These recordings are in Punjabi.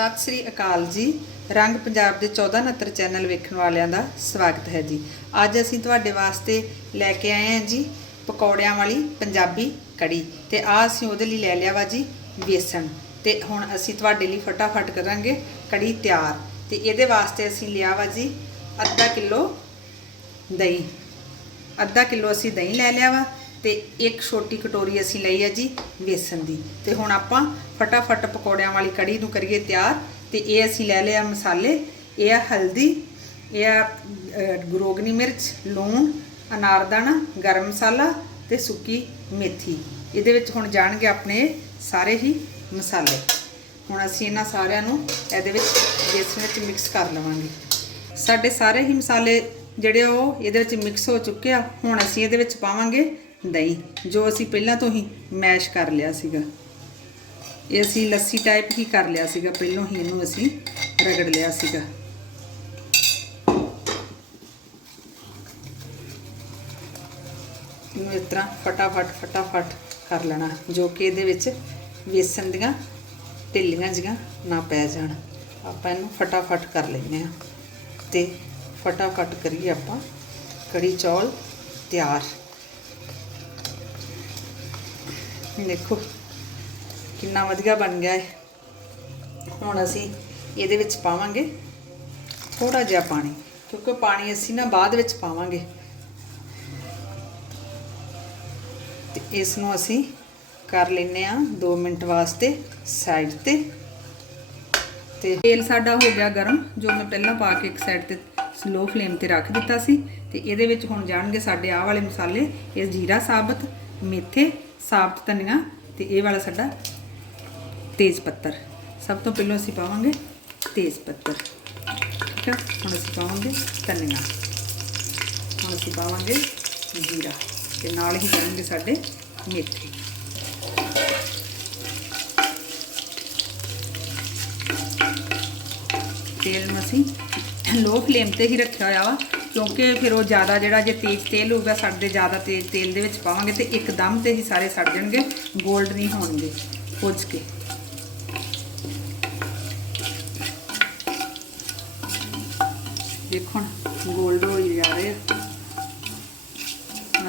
ਸਤਿ ਸ੍ਰੀ ਅਕਾਲ ਜੀ। ਰੰਗ ਪੰਜਾਬ ਦੇ 1469 ਚੈਨਲ ਵੇਖਣ ਵਾਲਿਆਂ ਦਾ ਸਵਾਗਤ ਹੈ ਜੀ। ਅੱਜ ਅਸੀਂ ਤੁਹਾਡੇ ਵਾਸਤੇ ਲੈ ਕੇ ਆਏ ਹਾਂ ਜੀ ਪਕੌੜਿਆਂ ਵਾਲੀ ਪੰਜਾਬੀ ਕੜੀ ਤੇ ਆ ਅਸੀਂ ਉਹਦੇ ਲਈ ਲੈ ਲਿਆ ਵਾ ਜੀ ਬੇਸਣ। ਤੇ ਹੁਣ ਅਸੀਂ ਤੁਹਾਡੇ ਲਈ ਫਟਾਫਟ ਕਰਾਂਗੇ ਕੜੀ ਤਿਆਰ। ਤੇ ਇਹਦੇ ਵਾਸਤੇ ਅਸੀਂ ਲਿਆ ਵਾ ਜੀ ਅੱਧਾ ਕਿਲੋ ਦਹੀਂ। ਅੱਧਾ ਕਿਲੋ ਅਸੀਂ ਦਹੀਂ ਲੈ ਲਿਆ ਵਾ ਤੇ ਇੱਕ ਛੋਟੀ ਕਟੋਰੀ ਅਸੀਂ ਲਈ ਹੈ ਜੀ ਵੇਸਣ ਦੀ। ਤੇ ਹੁਣ ਆਪਾਂ ਫਟਾਫਟ ਪਕੌੜਿਆਂ ਵਾਲੀ ਕੜੀ ਨੂੰ ਕਰੀਏ ਤਿਆਰ ਤੇ ਇਹ ਅਸੀਂ ਲੈ ਲਿਆ ਮਸਾਲੇ। ਇਹ ਆ ਹਲਦੀ ਇਹ ਆ ਅ, ਗੁਰੋਗਨੀ ਮਿਰਚ ਲੂਣ ਅਨਾਰਦਾਣਾ ਗਰਮ ਮਸਾਲਾ ਤੇ ਸੁੱਕੀ ਮੇਥੀ। ਇਹਦੇ ਵਿੱਚ ਹੁਣ ਜਾਣਗੇ ਆਪਣੇ ਸਾਰੇ ਹੀ ਮਸਾਲੇ। ਹੁਣ ਅਸੀਂ ਇਹਨਾਂ ਸਾਰਿਆਂ ਨੂੰ ਇਹਦੇ ਵਿੱਚ ਬੇਸਣ ਵਿੱਚ ਮਿਕਸ ਕਰ ਲਵਾਂਗੇ। ਸਾਡੇ ਸਾਰੇ ਹੀ ਮਸਾਲੇ ਜਿਹੜੇ ਉਹ ਇਹਦੇ ਵਿੱਚ ਮਿਕਸ ਹੋ ਚੁੱਕੇ ਆ। ਹੁਣ ਅਸੀਂ ਇਹਦੇ ਵਿੱਚ ਪਾਵਾਂਗੇ ਦਹੀਂ, ਜੋ ਅਸੀਂ ਪਹਿਲਾਂ ਤੋਂ ਹੀ ਮੈਸ਼ ਕਰ ਲਿਆ ਸੀਗਾ। ਇਹ ਅਸੀਂ ਲੱਸੀ ਟਾਈਪ ਹੀ ਕਰ ਲਿਆ ਸੀਗਾ, ਪਹਿਲਾਂ ਹੀ ਇਹਨੂੰ ਅਸੀਂ ਰਗੜ ਲਿਆ ਸੀਗਾ। ਇਹਨੂੰ ਇਸ ਤਰ੍ਹਾਂ ਫਟਾਫਟ ਫਟਾਫਟ ਕਰ ਲੈਣਾ, ਜੋ ਕਿ ਇਹਦੇ ਵਿੱਚ ਵੇਸਣ ਦੀਆਂ ਢਿੱਲੀਆਂ ਜਿਹੀਆਂ ਨਾ ਪੈ ਜਾਣ। ਆਪਾਂ ਇਹਨੂੰ ਫਟਾਫਟ ਕਰ ਲੈਂਦੇ ਆ ਤੇ ਫਟਾਫਟ ਕਰੀਏ ਆਪਾਂ ਕੜੀ ਚੌਲ ਤਿਆਰ। ਦੇਖੋ, ਕਿੰਨਾ ਵਧੀਆ ਬਣ ਗਿਆ ਹੈ ਹੁਣ ਅਸੀਂ ਇਹਦੇ ਵਿੱਚ ਪਾਵਾਂਗੇ ਥੋੜਾ ਜਿਹਾ ਪਾਣੀ, ਕਿਉਂਕਿ ਪਾਣੀ ਅਸੀਂ ਨਾ ਬਾਅਦ ਵਿੱਚ ਪਾਵਾਂਗੇ। ਤੇ ਇਸ ਨੂੰ ਅਸੀਂ ਕਰ ਲੈਨੇ ਆ 2 ਮਿੰਟ ਵਾਸਤੇ ਸਾਈਡ ਤੇ। ਤੇ ਤੇਲ ਸਾਡਾ ਹੋ ਗਿਆ ਗਰਮ, ਜੋ ਮੈਂ ਪਹਿਲਾਂ ਪਾ ਕੇ ਇੱਕ ਸਾਈਡ ਤੇ ਸਲੋ ਫਲੇਮ ਤੇ ਰੱਖ ਦਿੱਤਾ ਸੀ। ਤੇ ਇਹਦੇ ਵਿੱਚ ਹੁਣ ਜਾਣਗੇ ਸਾਡੇ ਆਹ ਵਾਲੇ ਮਸਾਲੇ, ਇਹ ਜੀਰਾ ਸਾਬਤ ਮੇਥੇ, ਸਾਬਤ ਧਨੀਆ ਤੇ ਇਹ ਵਾਲਾ ਸਾਡਾ ਤੇਜ ਪੱਤਰ। ਸਭ ਤੋਂ ਪਹਿਲਾਂ ਅਸੀਂ ਪਾਵਾਂਗੇ ਤੇਜ ਪੱਤਰ। ਠੀਕ ਹੈ ਹੁਣ ਅਸੀਂ ਪਾਵਾਂਗੇ ਧਨੀਆ। ਹੁਣ ਅਸੀਂ ਪਾਵਾਂਗੇ ਜੀਰਾ ਤੇ ਨਾਲ ਹੀ ਜਾਣਗੇ ਸਾਡੇ ਮੇਥੇ। ਤੇਲ ਨੂੰ ਅਸੀਂ ਲੋ ਫਲੇਮ ਤੇ ਹੀ ਰੱਖਿਆ ਹੋਇਆ ਵਾ। ਕਿਉਂਕਿ ਫਿਰ ਉਹ ਜ਼ਿਆਦਾ ਜਿਹੜਾ ਜੇ ਤੇਜ਼ ਤੇਲ ਹੋਊਗਾ ਸੜਦੇ ਜ਼ਿਆਦਾ ਤੇਜ਼ ਤੇਲ ਦੇ ਵਿੱਚ ਪਾਵਾਂਗੇ ਤੇ ਇੱਕਦਮ ਤੇ ਹੀ ਸਾਰੇ ਸੜ ਜਾਣਗੇ 골ਡ ਨਹੀਂ ਹੋਣਗੇ, ਪੁੱਜ ਕੇ। ਦੇਖੋ 골ਡ ਹੀ ਜਾ ਰਹੇ ਆ।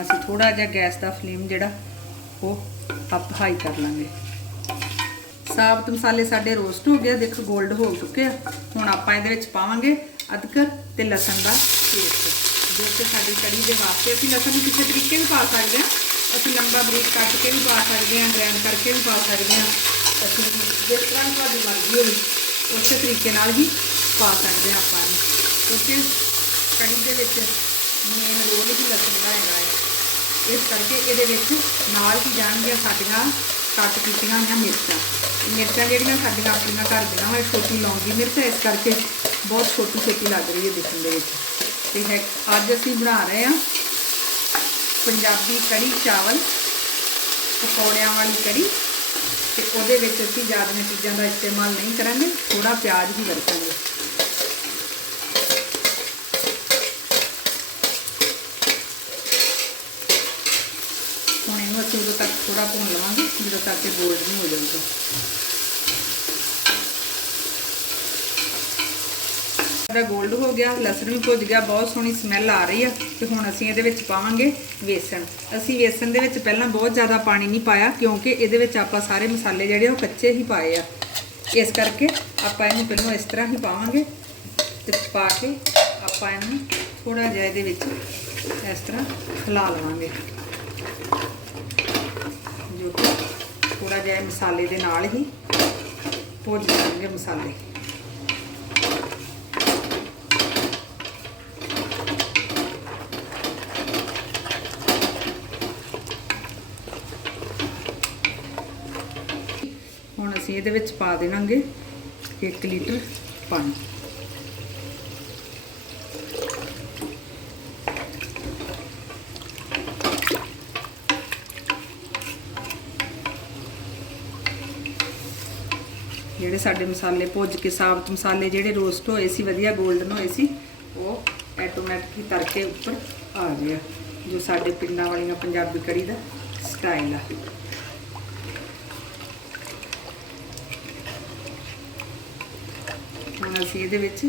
ਅਸੀਂ ਥੋੜਾ ਜਿਹਾ ਗੈਸ ਦਾ ਫਲੇਮ ਜਿਹੜਾ, ਉਹ ਅਪ ਹਾਈ ਕਰ ਲਾਂਗੇ। ਸਾਬਤ ਮਸਾਲੇ ਸਾਡੇ ਰੋਸਟ ਹੋ ਗਏ ਦੇਖੋ 골ਡ ਹੋ ਚੁੱਕੇ ਆ। ਹੁਣ ਆਪਾਂ ਇਹਦੇ ਵਿੱਚ ਪਾਵਾਂਗੇ ਅਦਕਰ ਤੇ ਲਸਣ ਦਾ ਪੇਸਟ ਜੋ ਕਿ ਸਾਡੀ ਕੜੀ ਦੇ ਵਾਸਤੇ ਅਸੀਂ ਲਸਣ ਨੂੰ ਕਿਸੇ ਤਰੀਕੇ ਵੀ ਪਾ ਸਕਦੇ ਹਾਂ। ਅਸੀਂ ਲੰਬਾ ਬਰੀਕ ਕੱਟ ਕੇ ਵੀ ਪਾ ਸਕਦੇ ਹਾਂ ਗ੍ਰਾਈਂਡ ਕਰਕੇ ਵੀ ਪਾ ਸਕਦੇ ਹਾਂ। ਅਸੀਂ ਜਿਸ ਤਰ੍ਹਾਂ ਤੁਹਾਡੀ ਮਰਜ਼ੀ ਹੋਵੇ, ਉਸੇ ਤਰੀਕੇ ਨਾਲ ਵੀ ਪਾ ਸਕਦੇ ਹਾਂ ਆਪਾਂ ਨੂੰ। ਕਿਉਂਕਿ ਕੜੀ ਦੇ ਵਿੱਚ ਮੇਨ ਰੋਲ ਹੀ ਲਸਣ ਦਾ ਹੈਗਾ ਹੈ ਇਸ ਕਰਕੇ ਇਹਦੇ ਵਿੱਚ ਨਾਲ ਹੀ ਜਾਣਗੀਆਂ ਸਾਡੀਆਂ ਕੱਟ ਕੀਤੀਆਂ ਹੋਈਆਂ ਮਿਰਚਾਂ। ਮਿਰਚਾਂ ਜਿਹੜੀਆਂ ਸਾਡੀਆਂ ਆਪਣੀਆਂ ਘਰ ਦੀਆਂ ਹੋਏ ਛੋਟੀ ਲੌਂਗੀ ਮਿਰਚ ਹੈ, ਇਸ ਕਰਕੇ ਬਹੁਤ ਛੋਟੀ ਛੋਟੀ ਲੱਗ ਰਹੀ ਹੈ ਦੇਖਣ ਦੇ ਵਿੱਚ। ਤੇ ਹੈ। ਅੱਜ ਅਸੀਂ ਬਣਾ ਰਹੇ ਹਾਂ ਪੰਜਾਬੀ ਕੜੀ ਚਾਵਲ, ਪਕੌੜਿਆਂ ਵਾਲੀ ਕੜੀ ਤੇ ਉਹਦੇ ਵਿੱਚ ਅਸੀਂ ਜ਼ਿਆਦਾ ਚੀਜ਼ਾਂ ਦਾ ਇਸਤੇਮਾਲ ਨਹੀਂ ਕਰਾਂਗੇ ਥੋੜਾ ਪਿਆਜ਼ ਹੀ ਵਰਤਾਂਗੇ। ਹੁਣ ਇਹਨੂੰ ਅਸੀਂ ਉਦੋਂ ਤੱਕ ਥੋੜਾ ਭੁੰਨ ਲਵਾਂਗੇ, ਜਦੋਂ ਤੱਕ ਇਹ ਗੋਲਡ ਨਹੀਂ ਹੋ ਜਾਊਗਾ। ਸਾਡਾ ਗੋਲਡ ਹੋ ਗਿਆ, ਲਸਣ ਵੀ ਭੁੱਜ ਗਿਆ, ਬਹੁਤ ਸੋਹਣੀ ਸਮੈਲ ਆ ਰਹੀ ਆ ਤੇ ਹੁਣ ਅਸੀਂ ਇਹਦੇ ਵਿੱਚ ਪਾਵਾਂਗੇ ਵੇਸਣ। ਅਸੀਂ ਵੇਸਣ ਦੇ ਵਿੱਚ ਪਹਿਲਾਂ ਬਹੁਤ ਜ਼ਿਆਦਾ ਪਾਣੀ ਨਹੀਂ ਪਾਇਆ ਕਿਉਂਕਿ ਇਹਦੇ ਵਿੱਚ ਆਪਾਂ ਸਾਰੇ ਮਸਾਲੇ ਜਿਹੜੇ ਉਹ ਕੱਚੇ ਹੀ ਪਾਏ ਆ। ਇਸ ਕਰਕੇ ਆਪਾਂ ਇਹਨੂੰ ਪਹਿਲਾਂ ਇਸ ਤਰ੍ਹਾਂ ਹੀ ਪਾਵਾਂਗੇ ਤੇ ਪਾ ਕੇ ਆਪਾਂ ਇਹਨੂੰ ਥੋੜਾ ਜਿਹਾ ਇਹਦੇ ਵਿੱਚ ਇਸ ਤਰ੍ਹਾਂ ਹਿਲਾ ਲਵਾਂਗੇ। ਜੋ ਕਿ ਥੋੜਾ ਜਿਹਾ ਮਸਾਲੇ ਦੇ ਨਾਲ ਹੀ ਭੁੱਜ ਜਾਣਗੇ ਮਸਾਲੇ ਹੁਣ ਅਸੀਂ ਇਹਦੇ ਵਿੱਚ ਪਾ ਦੇਵਾਂਗੇ 1 ਲੀਟਰ ਪਾਣੀ। ਜਿਹੜੇ ਸਾਡੇ ਮਸਾਲੇ ਭੁੱਜ ਕੇ, ਸਾਬਤ ਮਸਾਲੇ ਜਿਹੜੇ ਰੋਸਟ ਹੋਏ ਸੀ, ਵਧੀਆ 골ਡਨ ਹੋਏ ਸੀ, ਉਹ ਆਟੋਮੈਟਿਕ ਹੀ ਤੜਕੇ ਉੱਪਰ ਆ ਗਿਆ ਜੋ ਸਾਡੇ ਪਿੰਡਾਂ ਵਾਲੀਆਂ ਪੰਜਾਬੀ ਕੜੀ ਦਾ ਸਟਾਈਲ ਆ। ਅਸੀਂ ਇਹਦੇ ਵਿੱਚ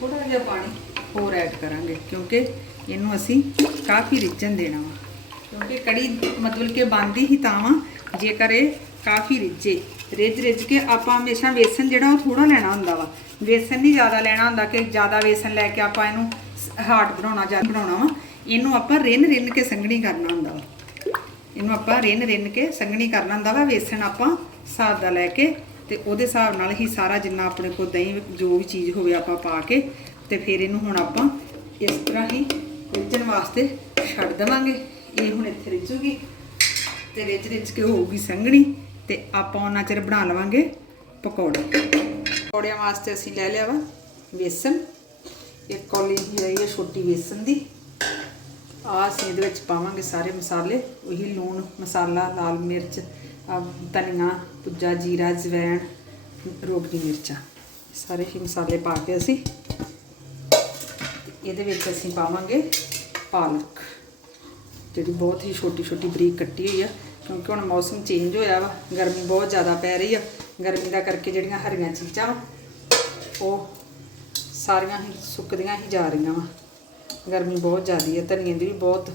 ਥੋੜਾ ਜਿਹਾ ਪਾਣੀ ਹੋਰ ਐਡ ਕਰਾਂਗੇ, ਕਿਉਂਕਿ ਇਹਨੂੰ ਅਸੀਂ ਕਾਫੀ ਰਿੱਝਣ ਦੇਣਾ ਵਾ। ਕਿਉਂਕਿ ਕੜੀ ਮਤਲਬ ਕਿ ਬਣਦੀ ਹੀ ਤਾਂ ਵਾ, ਜੇਕਰ ਇਹ ਕਾਫੀ ਰਿੱਝੇ। ਰਿੱਝ ਰਿੱਝ ਕੇ ਆਪਾਂ ਹਮੇਸ਼ਾ ਵੇਸਣ ਜਿਹੜਾ ਉਹ ਥੋੜਾ ਲੈਣਾ ਹੁੰਦਾ ਵਾ। ਵੇਸਣ ਨਹੀਂ ਜ਼ਿਆਦਾ ਲੈਣਾ ਹੁੰਦਾ ਕਿ ਜ਼ਿਆਦਾ ਵੇਸਣ ਲੈ ਕੇ ਆਪਾਂ ਇਹਨੂੰ ਹਾਰਡ ਬਣਾਉਣਾ ਜਾਂ ਬਣਾਉਣਾ ਵਾ। ਇਹਨੂੰ ਆਪਾਂ ਰਿੰਨ ਰਿੰਨ ਕੇ ਸੰਘਣੀ ਕਰਨਾ ਹੁੰਦਾ ਵਾ। ਇਹਨੂੰ ਆਪਾਂ ਰਿੰਨ ਰਿੰਨ ਕੇ ਸੰਘਣੀ ਕਰਨਾ ਹੁੰਦਾ ਵਾ। ਵੇਸਣ ਆਪਾਂ ਹਿਸਾਬ ਦਾ ਲੈ ਕੇ ਤੇ ਉਹਦੇ ਹਿਸਾਬ ਨਾਲ ਹੀ ਸਾਰਾ ਜਿੰਨਾ ਆਪਣੇ ਕੋਲ ਦਹੀਂ, ਜੋ ਵੀ ਚੀਜ਼ ਹੋਵੇ ਆਪਾਂ ਪਾ ਕੇ ਤੇ ਫਿਰ ਇਹਨੂੰ ਹੁਣ ਆਪਾਂ ਇਸ ਤਰ੍ਹਾਂ ਹੀ ਰਿੱਝਣ ਵਾਸਤੇ ਛੱਡ ਦੇਵਾਂਗੇ। ਇਹ ਹੁਣ ਇੱਥੇ ਰਿੱਝੂਗੀ ਤੇ ਰਿੱਝ ਰਿੱਝ ਕੇ ਹੋਊਗੀ ਸੰਘਣੀ ਤੇ ਆਪਾਂ ਉਹਨਾਂ ਚਿਰ ਬਣਾ ਲਵਾਂਗੇ ਪਕੌੜੇ। ਪਕੌੜਿਆਂ ਵਾਸਤੇ ਅਸੀਂ ਲੈ ਲਿਆ ਵਾ ਵੇਸਣ ਇੱਕ ਕੌਲੀ ਹੀ ਰਹੀ ਹੈ ਛੋਟੀ ਵੇਸਣ ਦੀ। ਆਹ ਅਸੀਂ ਇਹਦੇ ਵਿੱਚ ਪਾਵਾਂਗੇ ਸਾਰੇ ਮਸਾਲੇ। ਉਹੀ ਲੂਣ, ਮਸਾਲਾ, ਲਾਲ ਮਿਰਚ ਧਨੀਆ, ਪੁੱਜਾ, ਜੀਰਾ ਜਵੈਣ ਰੋਗਨੀ ਮਿਰਚਾਂ। ਸਾਰੇ ਹੀ ਮਸਾਲੇ ਪਾ ਕੇ ਅਸੀਂ ਇਹਦੇ ਵਿੱਚ ਅਸੀਂ ਪਾਵਾਂਗੇ ਪਾਲਕ, ਜਿਹੜੀ ਬਹੁਤ ਹੀ ਛੋਟੀ ਛੋਟੀ ਬਰੀਕ ਕੱਟੀ ਹੋਈ ਆ, ਕਿਉਂਕਿ ਹੁਣ ਮੌਸਮ ਚੇਂਜ ਹੋਇਆ ਵਾ, ਗਰਮੀ ਬਹੁਤ ਜ਼ਿਆਦਾ ਪੈ ਰਹੀ ਆ, ਗਰਮੀ ਦਾ ਕਰਕੇ ਜਿਹੜੀਆਂ ਹਰੀਆਂ ਚੀਜ਼ਾਂ ਵਾ, ਉਹ ਸਾਰੀਆਂ ਹੀ ਸੁੱਕਦੀਆਂ ਹੀ ਜਾ ਰਹੀਆਂ ਵਾ। ਗਰਮੀ ਬਹੁਤ ਜ਼ਿਆਦੀ ਹੈ ਧਨੀਏ ਦੀ ਵੀ ਬਹੁਤ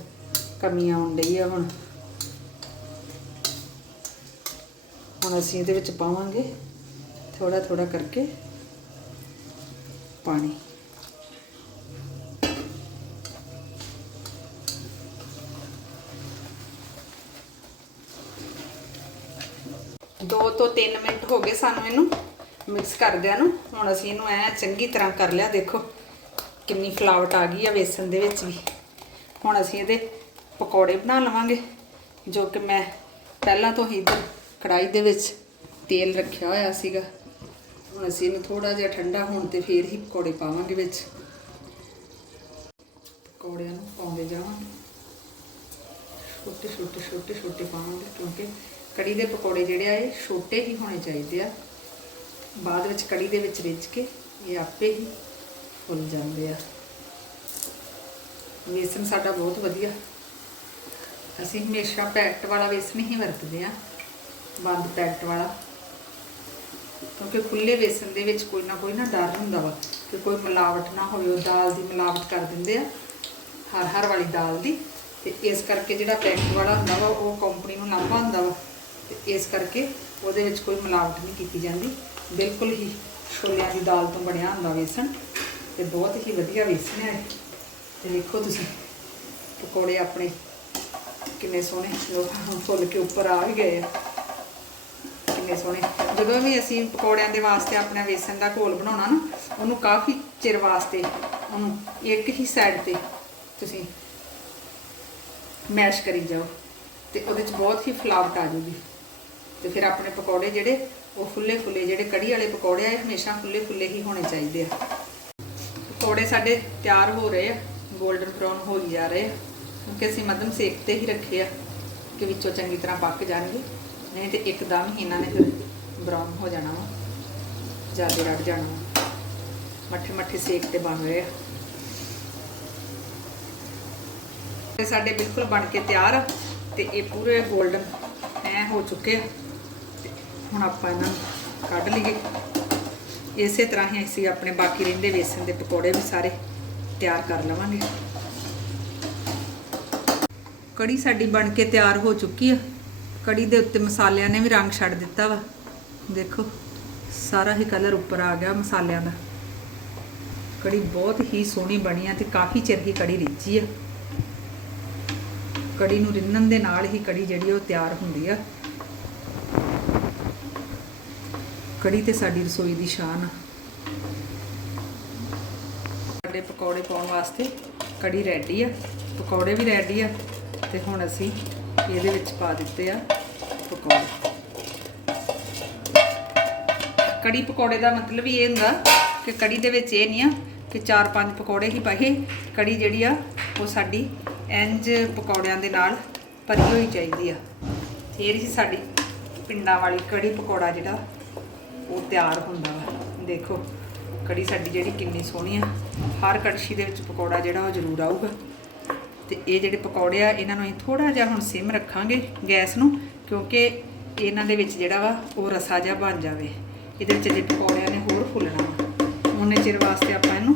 ਕਮੀ ਆਉਣ ਡਈ ਆ ਹੁਣ। ਹੁਣ ਅਸੀਂ ਇਹਦੇ ਵਿੱਚ ਪਾਵਾਂਗੇ ਥੋੜਾ ਥੋੜਾ ਕਰਕੇ ਪਾਣੀ। ਦੋ ਤੋਂ 3 ਮਿੰਟ ਹੋ ਗਏ ਸਾਨੂੰ ਇਹਨੂੰ ਮਿਕਸ ਕਰਦਿਆਂ ਨੂੰ। ਹੁਣ ਅਸੀਂ ਇਹਨੂੰ ਐ ਚੰਗੀ ਤਰ੍ਹਾਂ ਕਰ ਲਿਆ, ਦੇਖੋ ਕਿੰਨੀ ਫਲਾਵਟ ਆ ਗਈ ਆ ਵੇਸਣ ਦੇ ਵਿੱਚ ਵੀ। ਹੁਣ ਅਸੀਂ ਇਹਦੇ ਪਕੌੜੇ ਬਣਾ ਲਵਾਂਗੇ, ਜੋ ਕਿ ਮੈਂ ਪਹਿਲਾਂ ਤੋਂ ਹੀ ਇੱਧਰ ਕੜਾਈ ਦੇ ਵਿੱਚ ਤੇਲ ਰੱਖਿਆ ਹੋਇਆ ਸੀਗਾ। ਹੁਣ ਅਸੀਂ ਇਹਨੂੰ ਥੋੜਾ ਜਿਹਾ ਠੰਡਾ ਹੋਣ ਤੇ ਫੇਰ ਹੀ ਪਕੌੜੇ ਪਾਵਾਂਗੇ ਵਿੱਚ। ਪਕੌੜਿਆਂ ਨੂੰ ਪਾਉਂਦੇ ਜਾਵਾਂਗੇ। ਛੋਟੇ ਛੋਟੇ ਛੋਟੇ ਛੋਟੇ ਪਾਵਾਂਗੇ ਕਿਉਂਕਿ ਕੜੀ ਦੇ ਪਕੌੜੇ ਜਿਹੜੇ ਆ, ਇਹ ਛੋਟੇ ਹੀ ਹੋਣੇ ਚਾਹੀਦੇ ਆ। ਬਾਅਦ ਵਿੱਚ ਕੜੀ ਦੇ ਵਿੱਚ ਰਿੱਝ ਕੇ ਇਹ ਆਪੇ ਹੀ ਫੁੱਲ ਜਾਂਦੇ ਆ। ਵੇਸਣ ਸਾਡਾ ਬਹੁਤ ਵਧੀਆ। ਅਸੀਂ ਹਮੇਸ਼ਾ ਪੈਕਟ ਵਾਲਾ ਵੇਸਣ ਹੀ ਵਰਤਦੇ ਆ। ਬੰਦ ਪੈਕਟ ਵਾਲਾ। ਕਿਉਂਕਿ ਖੁੱਲੇ ਵੇਸਣ ਦੇ ਵਿੱਚ ਕੋਈ ਨਾ ਕੋਈ ਨਾ ਡਰ ਹੁੰਦਾ ਵਾ ਕਿ ਕੋਈ ਮਿਲਾਵਟ ਨਾ ਹੋਵੇ, ਉਹ ਦਾਲ ਦੀ ਮਿਲਾਵਟ ਕਰ ਦਿੰਦੇ ਆ, ਹਰ ਹਰ ਵਾਲੀ ਦਾਲ ਦੀ। ਤੇ ਇਸ ਕਰਕੇ ਜਿਹੜਾ ਪੈਕਟ ਵਾਲਾ ਹੁੰਦਾ ਵਾ, ਉਹ ਕੰਪਨੀ ਨੂੰ ਲਾਂਭਾ ਹੁੰਦਾ ਵਾ। ਤੇ ਇਸ ਕਰਕੇ ਉਹਦੇ ਵਿੱਚ ਕੋਈ ਮਿਲਾਵਟ ਨਹੀਂ ਕੀਤੀ ਜਾਂਦੀ। ਬਿਲਕੁਲ ਹੀ ਛੋਲਿਆਂ ਦੀ ਦਾਲ ਤੋਂ ਬਣਿਆ ਹੁੰਦਾ ਵੇਸਣ ਤੇ ਬਹੁਤ ਹੀ ਵਧੀਆ ਵੇਸਣ ਹੈ ਤੇ ਦੇਖੋ ਤੁਸੀਂ, ਪਕੌੜੇ ਆਪਣੇ ਕਿੰਨੇ ਸੋਹਣੇ, ਲੋਕਾਂ ਫੁੱਲ ਕੇ ਉੱਪਰ ਆ ਵੀ ਗਏ ਆ। ਕਿੰਨੇ ਸੋਹਣੇ। ਜਦੋਂ ਵੀ ਅਸੀਂ ਪਕੌੜਿਆਂ ਦੇ ਵਾਸਤੇ ਆਪਣਾ ਵੇਸਣ ਦਾ ਘੋਲ ਬਣਾਉਣਾ ਨਾ, ਉਹਨੂੰ ਕਾਫੀ ਚਿਰ ਵਾਸਤੇ ਉਹਨੂੰ ਇੱਕ ਹੀ ਸਾਈਡ ਤੇ ਤੁਸੀਂ ਮੈਸ਼ ਕਰੀ ਜਾਓ ਤੇ ਉਹਦੇ 'ਚ ਬਹੁਤ ਹੀ ਫਲਾਵਟ ਆ ਜੂਗੀ ਤੇ ਫਿਰ ਆਪਣੇ ਪਕੌੜੇ ਜਿਹੜੇ, ਉਹ ਫੁੱਲੇ ਫੁੱਲੇ ਜਿਹੜੇ ਕੜੀ ਵਾਲੇ ਪਕੌੜੇ ਆ, ਇਹ ਹਮੇਸ਼ਾ ਫੁੱਲੇ ਫੁੱਲੇ ਹੀ ਹੋਣੇ ਚਾਹੀਦੇ ਆ। ਪਕੌੜੇ ਸਾਡੇ ਤਿਆਰ ਹੋ ਰਹੇ ਆ 골ਡਨ ਬ੍ਰਾਊਨ ਹੋ ਹੀ ਜਾ ਰਹੇ ਆ। ਕਿਉਂਕਿ ਅਸੀਂ ਮੱਧਮ ਸੇਕ ਤੇ ਹੀ ਰੱਖੇ ਆ ਕਿ ਵਿੱਚੋਂ ਚੰਗੀ ਤਰ੍ਹਾਂ ਪੱਕ ਜਾਣਗੇ। ਨਹੀਂ ਤੇ ਇੱਕਦਮ ਹੀ ਇਹਨਾਂ ਨੇ ਫਿਰ ਬ੍ਰਾਊਨ ਹੋ ਜਾਣਾ ਵਾ, ਜ਼ਿਆਦਾ ਰੜ ਜਾਣਾ ਵਾ। ਮੱਠੇ ਮੱਠੇ ਸੇਕ ਤੇ ਬਣ ਰਹੇ ਆ। ਤੇ ਸਾਡੇ ਬਿਲਕੁਲ ਬਣ ਕੇ ਤਿਆਰ ਆ ਤੇ ਇਹ ਪੂਰੇ 골ਡਨ ਐ ਹੋ ਚੁੱਕੇ ਆ। ਹੁਣ ਆਪਾਂ ਇਹਨਾਂ ਨੂੰ ਕੱਢ ਲਈਏ। ਇਸੇ ਤਰ੍ਹਾਂ ਹੀ ਅਸੀਂ ਆਪਣੇ ਬਾਕੀ ਰਹਿੰਦੇ ਵੇਸਣ ਦੇ ਪਕੌੜੇ ਵੀ ਸਾਰੇ ਤਿਆਰ ਕਰ ਲਵਾਂਗੇ। ਕੜੀ ਸਾਡੀ ਬਣ ਕੇ ਤਿਆਰ ਹੋ ਚੁੱਕੀ ਆ। ਕੜੀ ਦੇ ਉੱਤੇ ਮਸਾਲਿਆਂ ਨੇ ਵੀ ਰੰਗ ਛੱਡ ਦਿੱਤਾ ਵਾ। ਦੇਖੋ, ਸਾਰਾ ਹੀ ਕਲਰ ਉੱਪਰ ਆ ਗਿਆ ਮਸਾਲਿਆਂ ਦਾ। ਕੜੀ ਬਹੁਤ ਹੀ ਸੋਹਣੀ ਬਣੀ ਆ ਤੇ ਕਾਫੀ ਚਿਰ ਹੀ ਕੜੀ ਰਿੱਝੀ ਆ। ਕੜੀ ਨੂੰ ਰਿੰਨਣ ਦੇ ਨਾਲ ਹੀ ਕੜੀ ਜਿਹੜੀ ਉਹ ਤਿਆਰ ਹੁੰਦੀ ਆ। ਕੜੀ ਤੇ ਸਾਡੀ ਰਸੋਈ ਦੀ ਸ਼ਾਨ ਆ। ਸਾਡੇ ਪਕੌੜੇ ਪਾਉਣ ਵਾਸਤੇ ਕੜੀ ਰੈਡੀ ਆ। ਪਕੌੜੇ ਵੀ ਰੈਡੀ ਆ ਤੇ ਹੁਣ ਅਸੀਂ ਇਹਦੇ ਵਿੱਚ ਪਾ ਦਿੱਤੇ ਆ ਪਕੌੜੇ। ਕੜੀ ਪਕੌੜੇ ਦਾ ਮਤਲਬ ਹੀ ਇਹ ਹੁੰਦਾ ਕਿ ਕੜੀ ਦੇ ਵਿੱਚ ਇਹ ਨਹੀਂ ਆ ਕਿ ਚਾਰ ਪੰਜ ਪਕੌੜੇ ਹੀ ਪਾਏ। ਕੜੀ ਜਿਹੜੀ ਆ, ਉਹ ਸਾਡੀ ਇੰਜ ਪਕੌੜਿਆਂ ਦੇ ਨਾਲ ਭਰੀ ਹੋਈ ਚਾਹੀਦੀ ਆ। ਫੇਰ ਹੀ ਸਾਡੀ ਪਿੰਡਾਂ ਵਾਲੀ ਕੜੀ ਪਕੌੜਾ ਜਿਹੜਾ, ਉਹ ਤਿਆਰ ਹੁੰਦਾ ਵਾ। ਦੇਖੋ, ਕੜੀ ਸਾਡੀ ਜਿਹੜੀ ਕਿੰਨੀ ਸੋਹਣੀ ਆ। ਹਰ ਕੜਛੀ ਦੇ ਵਿੱਚ ਪਕੌੜਾ ਜਿਹੜਾ, ਉਹ ਜ਼ਰੂਰ ਆਊਗਾ। ਤੇ ਇਹ ਜਿਹੜੇ ਪਕੌੜੇ ਆ, ਇਹਨਾਂ ਨੂੰ ਅਸੀਂ ਥੋੜਾ ਜਿਹਾ ਹੁਣ ਸਿਮ ਰੱਖਾਂਗੇ ਗੈਸ ਨੂੰ, ਕਿਉਂਕਿ ਇਹਨਾਂ ਦੇ ਵਿੱਚ ਜਿਹੜਾ ਵਾ, ਉਹ ਰਸਾ ਜਿਹਾ ਬਣ ਜਾਵੇ। ਇਹਦੇ ਵਿੱਚ ਜੇ ਪਕੌੜਿਆਂ ਨੇ ਹੋਰ ਫੁੱਲਣਾ ਵਾ। ਉਹਨੇ ਚਿਰ ਵਾਸਤੇ ਆਪਾਂ ਇਹਨੂੰ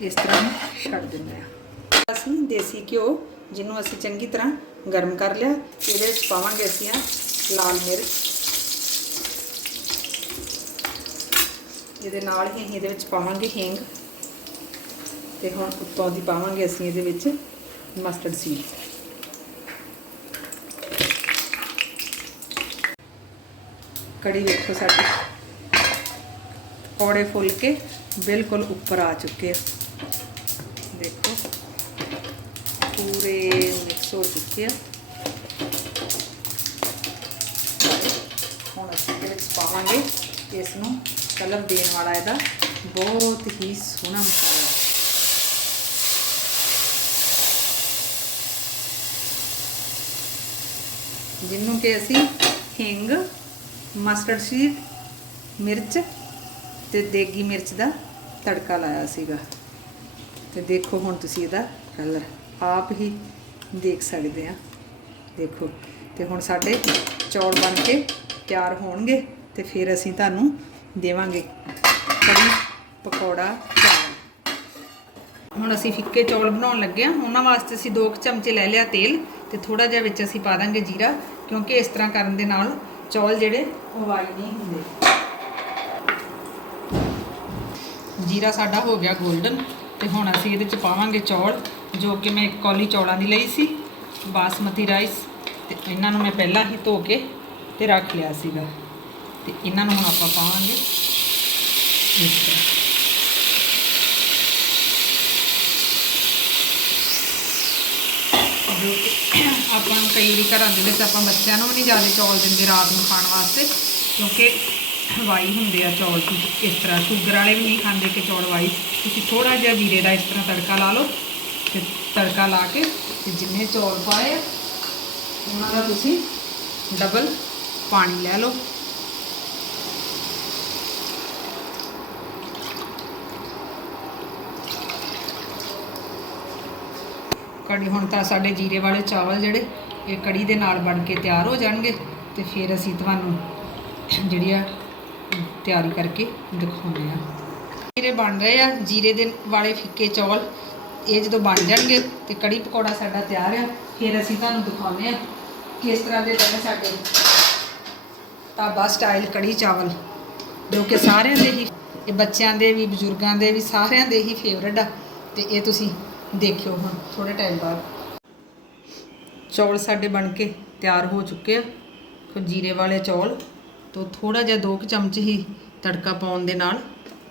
ਇਸ ਤਰ੍ਹਾਂ ਛੱਡ ਦਿੰਦੇ ਆ। ਅਸੀਂ ਦੇਸੀ ਘਿਓ, ਜਿਹਨੂੰ ਅਸੀਂ ਚੰਗੀ ਤਰ੍ਹਾਂ ਗਰਮ ਕਰ ਲਿਆ ਇਹਦੇ ਵਿੱਚ ਪਾਵਾਂਗੇ ਅਸੀਂ ਆ ਲਾਲ ਮਿਰਚ। ਇਹਦੇ ਨਾਲ ਹੀ ਅਸੀਂ ਇਹਦੇ ਵਿੱਚ ਪਾਵਾਂਗੇ ਹਿੰਗ। ਤੇ ਹੁਣ ਉੱਤੋਂ ਦੀ ਪਾਵਾਂਗੇ ਅਸੀਂ ਇਹਦੇ ਵਿੱਚ ਮਸਟਰਡ ਸੀਡ ਕੜੀ ਵੇਖੋ ਸਾਡੀ। ਪਕੌੜੇ ਫੁੱਲ ਕੇ ਬਿਲਕੁਲ ਉੱਪਰ ਆ ਚੁੱਕੇ ਆ। ਦੇਖੋ ਪੂਰੇ ਮਿਕਸ ਹੋ ਚੁੱਕੇ ਆ। ਹੁਣ ਅਸੀਂ ਇਹਦੇ ਵਿੱਚ ਪਾਵਾਂਗੇ ਇਸ ਨੂੰ ਕਲਰ ਦੇਣ ਵਾਲਾ ਇਹਦਾ। ਬਹੁਤ ਹੀ ਸੋਹਣਾ ਮਸਾਲਾ। ਜਿਹਨੂੰ ਕਿ ਅਸੀਂ ਹਿੰਗ, ਮਸਟਰਡ ਸੀਡ, ਮਿਰਚ ਤੇ ਦੇਗੀ ਮਿਰਚ ਦਾ ਤੜਕਾ ਲਾਇਆ ਸੀਗਾ। ਤੇ ਦੇਖੋ ਹੁਣ ਤੁਸੀਂ ਇਹਦਾ ਕਲਰ ਆਪ ਹੀ ਦੇਖ ਸਕਦੇ ਆ। ਦੇਖੋ, ਤੇ ਹੁਣ ਸਾਡੇ ਚੌਲ ਬਣ ਕੇ ਤਿਆਰ ਹੋਣਗੇ ਤੇ ਫਿਰ ਅਸੀਂ ਤੁਹਾਨੂੰ ਦੇਵਾਂਗੇ ਕੜੀ ਪਕੌੜਾ ਚਾਵਲ। ਹੁਣ ਅਸੀਂ ਫਿੱਕੇ ਚੌਲ ਬਣਾਉਣ ਲੱਗੇ ਆ। ਉਹਨਾਂ ਵਾਸਤੇ ਅਸੀਂ 2 ਚਮਚੇ ਲੈ ਲਿਆ ਤੇਲ। ਤੇ ਥੋੜਾ ਜਿਹਾ ਵਿੱਚ ਅਸੀਂ ਪਾ ਦਾਂਗੇ ਜੀਰਾ, ਕਿਉਂਕਿ ਇਸ ਤਰ੍ਹਾਂ ਕਰਨ ਦੇ ਨਾਲ ਚੌਲ ਜਿਹੜੇ ਉਹ ਵਾਈ ਨਹੀਂ ਹੁੰਦੇ। ਜੀਰਾ ਸਾਡਾ ਹੋ ਗਿਆ 골ਡਨ ਤੇ ਹੁਣ ਅਸੀਂ ਇਹਦੇ ਚ ਪਾਵਾਂਗੇ ਚੌਲ, ਜੋ ਕਿ ਮੈਂ ਇੱਕ ਕੌਲੀ ਚੌਲਾਂ ਦੀ ਲਈ ਸੀ, ਬਾਸਮਤੀ ਰਾਈਸ, ਤੇ ਇਹਨਾਂ ਨੂੰ ਮੈਂ ਪਹਿਲਾਂ ਹੀ ਧੋ ਕੇ ਤੇ ਰੱਖ ਲਿਆ ਸੀਗਾ। ਤੇ ਇਹਨਾਂ ਨੂੰ ਹੁਣ ਆਪਾਂ ਪਾਵਾਂਗੇ ਇਸ ਤਰ੍ਹਾਂ। ਜੋ ਕਿ ਆਪਾਂ ਨੂੰ ਕਈ ਵਾਰੀ ਘਰਾਂ ਦੇ ਵਿੱਚ ਆਪਾਂ ਬੱਚਿਆਂ ਨੂੰ ਵੀ ਨਹੀਂ ਜ਼ਿਆਦਾ ਚੌਲ ਦਿੰਦੇ ਰਾਤ ਨੂੰ ਖਾਣ ਵਾਸਤੇ, ਕਿਉਂਕਿ ਵਾਈ ਹੁੰਦੇ ਆ ਚੌਲ ਕਿ ਇਸ ਤਰ੍ਹਾਂ ਸ਼ੂਗਰ ਵਾਲੇ ਵੀ ਨਹੀਂ ਖਾਂਦੇ ਕਿ ਚੌਲ ਵਾਈ ਤੁਸੀਂ ਥੋੜਾ ਜਿਹਾ ਜੀਰੇ ਦਾ ਇਸ ਤਰ੍ਹਾਂ ਤੜਕਾ ਲਾ ਲਓ ਤੇ ਤੜਕਾ ਲਾ ਕੇ ਤੇ ਜਿੰਨੇ ਚੌਲ ਪਾਏ ਆ, ਉਹਨਾਂ ਦਾ ਤੁਸੀਂ ਡਬਲ ਪਾਣੀ ਲੈ ਲਓ। ਕੜੀ ਹੁਣ ਤਾਂ ਸਾਡੇ ਜੀਰੇ ਵਾਲੇ ਚਾਵਲ ਜਿਹੜੇ ਇਹ ਕੜੀ ਦੇ ਨਾਲ ਬਣ ਕੇ ਤਿਆਰ ਹੋ ਜਾਣਗੇ ਤੇ ਫਿਰ ਅਸੀਂ ਤੁਹਾਨੂੰ ਜਿਹੜੀ ਆ ਤਿਆਰੀ ਕਰਕੇ ਦਿਖਾਉਂਦੇ ਆ ਜੀਰੇ ਬਣ ਰਹੇ ਆ, ਜੀਰੇ ਦੇ ਵਾਲੇ ਫਿੱਕੇ ਚੌਲ, ਇਹ ਜਦੋਂ ਬਣ ਜਾਣਗੇ ਤੇ ਕੜੀ ਪਕੌੜਾ ਸਾਡਾ ਤਿਆਰ ਆ, ਫਿਰ ਅਸੀਂ ਤੁਹਾਨੂੰ ਦਿਖਾਉਂਦੇ ਆ ਕਿਸ ਤਰ੍ਹਾਂ ਦੇ ਬਣੇ ਸਾਡੇ ਢਾਬਾ ਸਟਾਈਲ ਕੜੀ ਚਾਵਲ, ਜੋ ਕਿ ਸਾਰਿਆਂ ਦੇ ਹੀ, ਇਹ ਬੱਚਿਆਂ ਦੇ ਵੀ, ਬਜ਼ੁਰਗਾਂ ਦੇ ਵੀ, ਸਾਰਿਆਂ ਦੇ ਹੀ ਫੇਵਰਟ ਆ ਤੇ ਇਹ ਤੁਸੀਂ ਦੇਖਿਓ ਹੁਣ ਥੋੜੇ ਟਾਈਮ ਬਾਅਦ। ਚੌਲ ਸਾਡੇ ਬਣ ਕੇ ਤਿਆਰ ਹੋ ਚੁੱਕੇ ਆ। ਫਿਰ ਜੀਰੇ ਵਾਲੇ ਚੌਲ। ਤੋਂ ਥੋੜਾ ਜਿਹਾ ਦੋ ਕੁ ਚਮਚ ਹੀ ਤੜਕਾ ਪਾਉਣ ਦੇ ਨਾਲ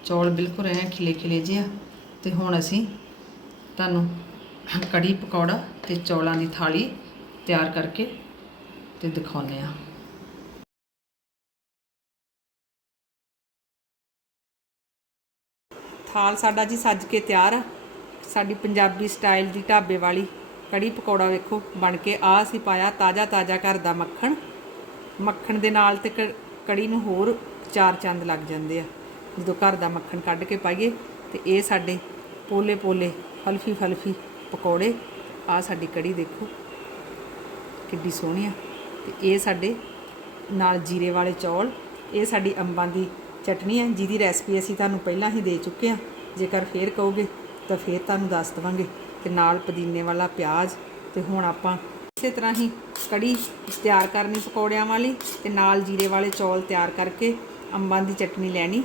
ਚੌਲ ਬਿਲਕੁਲ ਐ ਖਿਲੇ ਖਿਲੇ ਜਿਹੇ ਆ। ਤੇ ਹੁਣ ਅਸੀਂ ਤੁਹਾਨੂੰ ਕੜੀ ਪਕੌੜਾ ਤੇ ਚੌਲਾਂ ਦੀ ਥਾਲੀ ਤਿਆਰ ਕਰਕੇ ਤੇ ਦਿਖਾਉਂਦੇ ਆ। ਥਾਲ ਸਾਡਾ ਜੀ ਸੱਜ ਕੇ ਤਿਆਰ ਆ। ਸਾਡੀ ਪੰਜਾਬੀ ਸਟਾਈਲ ਦੀ ਢਾਬੇ ਵਾਲੀ ਕੜੀ ਪਕੌੜਾ ਵੇਖੋ, ਬਣ ਕੇ ਆ ਅਸੀਂ ਪਾਇਆ ਤਾਜ਼ਾ ਤਾਜ਼ਾ ਘਰ ਦਾ ਮੱਖਣ। ਮੱਖਣ ਦੇ ਨਾਲ ਤੇ ਕ- ਕੜੀ ਨੂੰ ਹੋਰ ਚਾਰ ਚੰਦ ਲੱਗ ਜਾਂਦੇ ਆ। ਜਦੋਂ ਘਰ ਦਾ ਮੱਖਣ ਕੱਢ ਕੇ ਪਾਈਏ ਤੇ ਇਹ ਸਾਡੇ ਪੋਲੇ ਪੋਲੇ ਫਲਫੀ ਫਲਫੀ ਪਕੌੜੇ, ਆ ਸਾਡੀ ਕੜੀ ਦੇਖੋ, ਕਿੱਡੀ ਸੋਹਣੀ ਆ। ਤੇ ਇਹ ਸਾਡੇ ਨਾਲ ਜੀਰੇ ਵਾਲੇ ਚੌਲ, ਇਹ ਸਾਡੀ ਅੰਬਾਂ ਦੀ ਚਟਨੀ ਹੈ ਜਿਹਦੀ ਰੈਸਪੀ ਅਸੀਂ ਤੁਹਾਨੂੰ ਪਹਿਲਾਂ ਹੀ ਦੇ ਚੁੱਕੇ ਹਾਂ ਜੇਕਰ ਫੇਰ ਕਹੋਗੇ ਤਾਂ ਫੇਰ ਤੁਹਾਨੂੰ ਦੱਸ ਦਵਾਂਗੇ ਤੇ ਨਾਲ ਪੁਦੀਨੇ ਵਾਲਾ ਪਿਆਜ਼ ਤੇ ਹੁਣ ਆਪਾਂ ਇਸੇ ਤਰ੍ਹਾਂ ਹੀ ਕੜੀ ਤਿਆਰ ਕਰਨੀ ਪਕੌੜਿਆਂ ਵਾਲੀ ਤੇ ਨਾਲ ਜੀਰੇ ਵਾਲੇ ਚੌਲ ਤਿਆਰ ਕਰਕੇ ਅੰਬਾਂ ਦੀ ਚਟਨੀ ਲੈਣੀ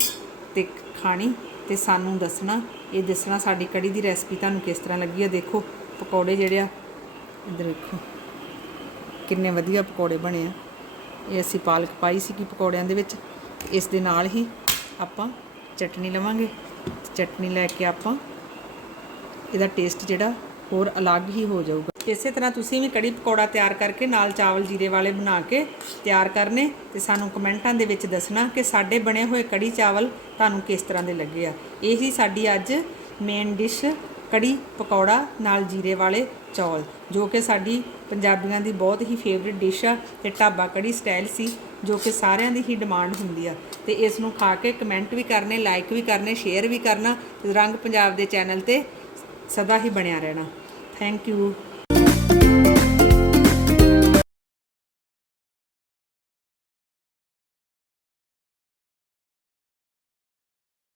ਤੇ ਖਾਣੀ ਤੇ ਸਾਨੂੰ ਦੱਸਣਾ, ਇਹ ਦੱਸਣਾ ਸਾਡੀ ਕੜੀ ਦੀ ਰੈਸਪੀ ਤੁਹਾਨੂੰ ਕਿਸ ਤਰ੍ਹਾਂ ਲੱਗੀ ਆ ਦੇਖੋ, ਪਕੌੜੇ ਜਿਹੜੇ ਆ, ਇੱਧਰ ਦੇਖੋ ਕਿੰਨੇ ਵਧੀਆ ਪਕੌੜੇ ਬਣੇ ਆ। ਇਹ ਅਸੀਂ ਪਾਲਕ ਪਾਈ ਸੀ ਕਿ ਪਕੌੜਿਆਂ ਦੇ ਵਿੱਚ, ਇਸ ਦੇ ਨਾਲ ਹੀ ਆਪਾਂ ਚਟਨੀ ਲਵਾਂਗੇ। ਚਟਨੀ ਲੈ ਕੇ ਆਪਾਂ ਇਹਦਾ ਟੇਸਟ ਜਿਹੜਾ ਹੋਰ ਅਲੱਗ ਹੀ ਹੋ ਜਾਊਗਾ। ਇਸੇ ਤਰ੍ਹਾਂ ਤੁਸੀਂ ਵੀ ਕੜੀ ਪਕੌੜਾ ਤਿਆਰ ਕਰਕੇ ਨਾਲ ਚਾਵਲ ਜੀਰੇ ਵਾਲੇ ਬਣਾ ਕੇ ਤਿਆਰ ਕਰਨੇ ਤੇ ਸਾਨੂੰ ਕਮੈਂਟਾਂ ਦੇ ਵਿੱਚ ਦੱਸਣਾ ਕਿ ਸਾਡੇ ਬਣੇ ਹੋਏ ਕੜੀ ਚਾਵਲ ਤੁਹਾਨੂੰ ਕਿਸ ਤਰ੍ਹਾਂ ਦੇ ਲੱਗੇ ਆ। ਇਹੀ ਸਾਡੀ ਅੱਜ ਮੇਨ ਡਿਸ਼ ਕੜੀ ਪਕੌੜਾ ਨਾਲ ਜੀਰੇ ਵਾਲੇ ਚੌਲ, ਜੋ ਕਿ ਸਾਡੀ ਪੰਜਾਬੀਆਂ ਦੀ ਬਹੁਤ ਹੀ ਫੇਵਰਿਟ ਡਿਸ਼ ਆ ਤੇ ਢਾਬਾ ਕੜੀ ਸਟਾਈਲ ਸੀ, ਜੋ ਕਿ ਸਾਰਿਆਂ ਦੀ ਹੀ ਡਿਮਾਂਡ ਹੁੰਦੀ ਆ। ਤੇ ਇਸ ਨੂੰ ਖਾ ਕੇ ਕਮੈਂਟ ਵੀ ਕਰਨੇ ਲਾਈਕ ਵੀ ਕਰਨੇ ਸ਼ੇਅਰ ਵੀ ਕਰਨਾ ਰੰਗ ਪੰਜਾਬ ਦੇ ਚੈਨਲ ਤੇ ਸਦਾ ਹੀ ਬਣਿਆ ਰਹਿਣਾ। Thank you